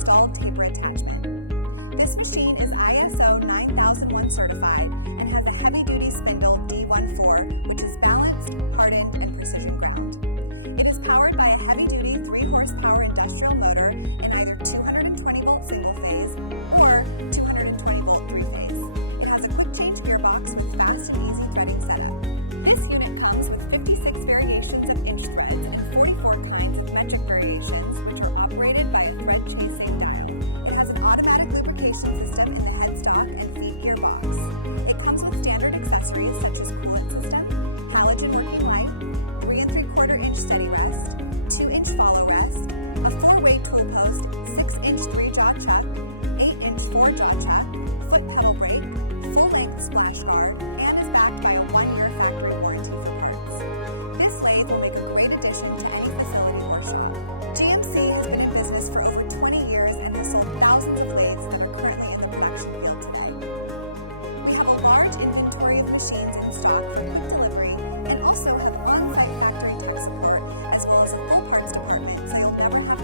installed taper attachment. This machine is ISO 9001 certified and has a heavy-duty spindle D14, which is balanced, hardened, and precision ground. It is powered by a heavy-duty 3-horsepower industrial motor in either 220-volt single-phase or 220-volt three-phase. It has a quick-change gearbox with fast and easy threading setup. This unit comes with 56 variations of inch threads and 44 kinds of metric variations, which are operated by a thread chasing down. It has an automatic lubrication system in the headstock and feed gearbox. It comes with standard accessories such as coolant system, halogen working light, 3 3/4-inch steady rest, 2-inch follow rest, a 4-way tool post, 6-inch 3-jaw chuck, 8-inch 4-jolt chuck, foot pedal brake, full-length splash guard, and is backed by a 1-year factory warranty for parts. This lathe will make a great addition to any facility or shop. GMC has been in business for over 20 years and has sold thousands of lathes that are currently in the production field today. We have a large inventory of machines in stock for quick delivery and also have on-site factory tech support as well as a full parts department, so you'll never have